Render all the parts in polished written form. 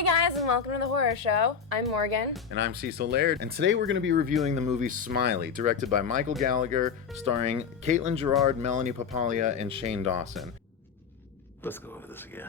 Hey guys, and welcome to the horror show. I'm Morgue-N. And I'm Cecil, Laird, and today we're going to be reviewing the movie Smiley, directed by Michael Gallagher, starring Caitlin Gerard, Melanie Papalia, and Shane Dawson. Let's go over this again.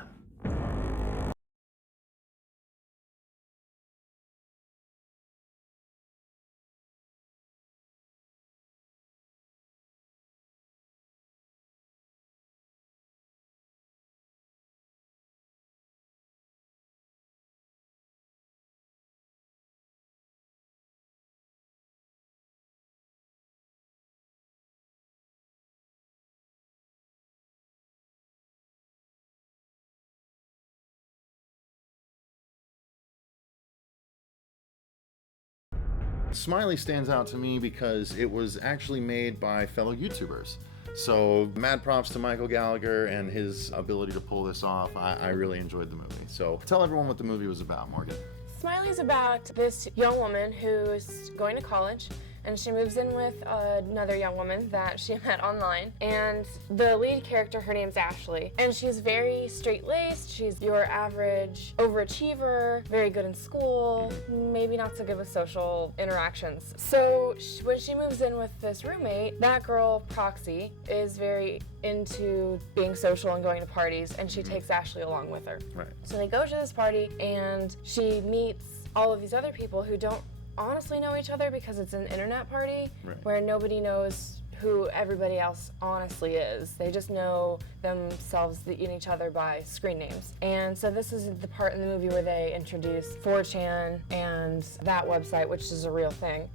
Smiley stands out to me because it was actually made by fellow YouTubers. So mad props to Michael Gallagher and his ability to pull this off. I really enjoyed the movie. So tell everyone what the movie was about, Morgan. Smiley's about this young woman who's going to college, and she moves in with another young woman that she met online. And the lead character, her name's Ashley, and she's very straight-laced. She's your average overachiever, very good in school, maybe not so good with social interactions. So when she moves in with this roommate, that girl, Proxy, is very into being social and going to parties, and she takes Ashley along with her. Right. So they go to this party, and she meets all of these other people who don't honestly know each other because it's an internet party where nobody knows who everybody else honestly is. They just know themselves and each other by screen names. And so this is the part in the movie where they introduce 4chan and that website, which is a real thing.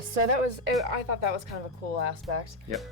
So that was, I thought that was kind of a cool aspect. Yep.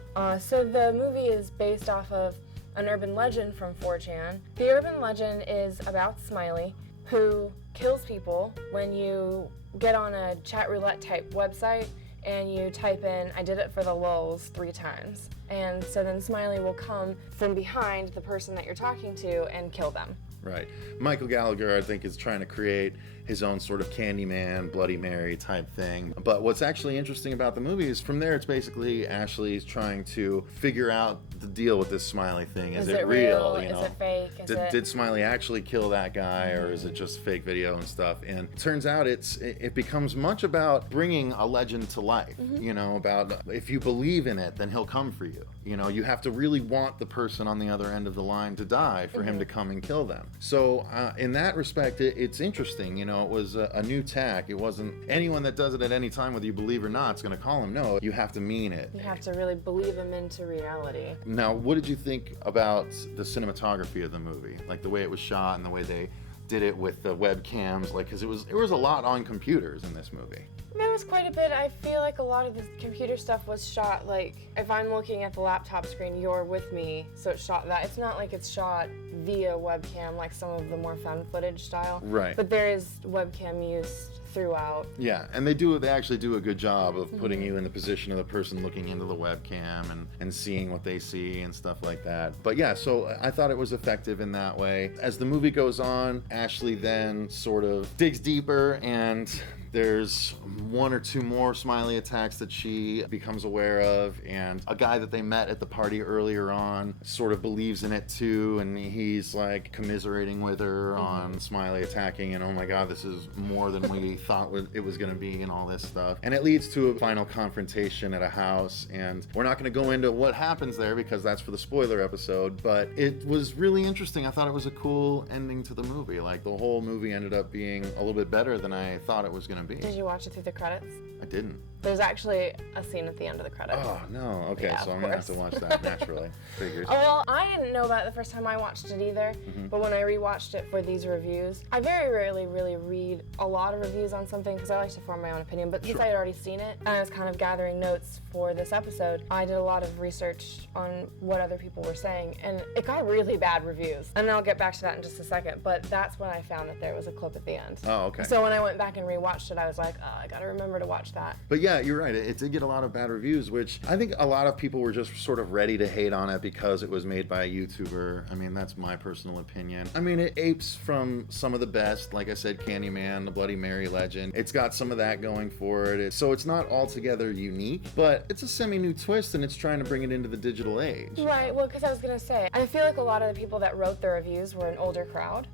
So the movie is based off of an urban legend from 4chan. The urban legend is about Smiley, who kills people when you get on a chat roulette type website and you type in, "I did it for the lulz" 3 times. And so then Smiley will come from behind the person that you're talking to and kill them. Right. Michael Gallagher, I think, is trying to create his own sort of Candyman, Bloody Mary type thing. But what's actually interesting about the movie is from there, it's basically Ashley's trying to figure out the deal with this Smiley thing. Is it real? You know? Is it fake? Did Smiley actually kill that guy, or is it just fake video and stuff? And it turns out it becomes much about bringing a legend to life. You know, about if you believe in it, then he'll come for you. You know, you have to really want the person on the other end of the line to die for him to come and kill them. So in that respect, it's interesting. You know, it was a new tack. It wasn't anyone that does it at any time, whether you believe or not, is going to call him. No, you have to mean it. You have to really believe him into reality. Now, what did you think about the cinematography of the movie? Like the way it was shot and the way they did it with the webcams, like, because there was a lot on computers in this movie. There was quite a bit. I feel like a lot of the computer stuff was shot, like, if I'm looking at the laptop screen, you're with me, so it's shot that. It's not like it's shot via webcam like some of the more found footage style. Right. But there is webcam used throughout. Yeah, and they actually do a good job of putting you in the position of the person looking into the webcam and seeing what they see and stuff like that. But yeah, so I thought it was effective in that way. As the movie goes on, Ashley then sort of digs deeper, and there's 1 or 2 more Smiley attacks that she becomes aware of, and a guy that they met at the party earlier on sort of believes in it too, and he's like commiserating with her on Smiley attacking, and oh my god, this is more than we thought it was going to be, and all this stuff. And it leads to a final confrontation at a house, and we're not going to go into what happens there because that's for the spoiler episode, but it was really interesting. I thought it was a cool ending to the movie. Like, the whole movie ended up being a little bit better than I thought it was going to be. Did you watch it through the credits? I didn't. There's actually a scene at the end of the credits. Oh, no. Okay, Yeah, so I'm going to have to watch that naturally. Figures. Oh, well, I didn't know about it the first time I watched it either, but when I rewatched it for these reviews, I very rarely really read a lot of reviews on something because I like to form my own opinion, but since I had already seen it and I was kind of gathering notes for this episode, I did a lot of research on what other people were saying, and it got really bad reviews. And I'll get back to that in just a second, but that's when I found that there was a clip at the end. Oh, okay. So when I went back and rewatched it, I was like, oh, I gotta remember to watch that. But yeah, you're right. It did get a lot of bad reviews, which I think a lot of people were just sort of ready to hate on it because it was made by a YouTuber. I mean, that's my personal opinion. I mean, it apes from some of the best, like I said, Candyman, the Bloody Mary legend. It's got some of that going for it. So it's not altogether unique, but it's a semi-new twist, and it's trying to bring it into the digital age. Right, well, because I was gonna say, I feel like a lot of the people that wrote the reviews were an older crowd,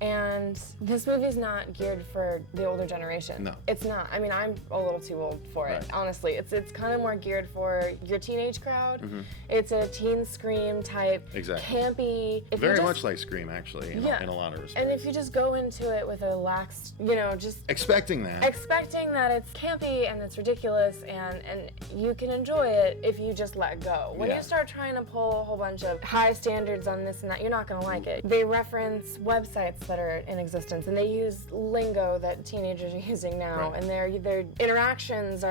and this movie's not geared for the older generation. No. It's not. I mean, I'm a little too old for it, Right. honestly. It's kind of more geared for your teenage crowd. It's a teen Scream type, Exactly. campy. If you Very just- much like Scream, actually, in a lot of respects. And if you just go into it with a lax, you know, just Expecting that. expecting that it's campy and it's ridiculous and you can enjoy it if you just let go. When Yeah. you start trying to pull a whole bunch of high standards on this and that, you're not gonna like it. They reference websites that are in existence and they use lingo that teenagers are using now, Right. and their interactions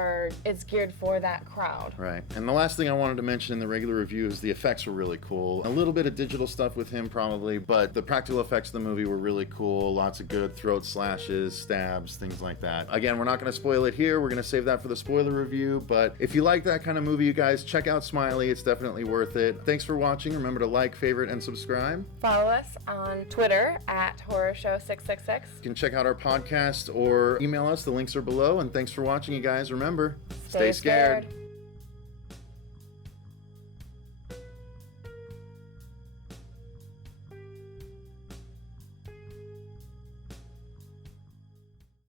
it's geared for that crowd. Right. And the last thing I wanted to mention in the regular review is the effects were really cool. A little bit of digital stuff with him probably, but the practical effects of the movie were really cool. Lots of good throat slashes, stabs, things like that. Again, we're not going to spoil it here. We're going to save that for the spoiler review, but if you like that kind of movie, you guys, check out Smiley. It's definitely worth it. Thanks for watching. Remember to like, favorite, and subscribe. Follow us on Twitter at HorrorShow666. You can check out our podcast or email us. The links are below. And thanks for watching, you guys. Remember, stay scared.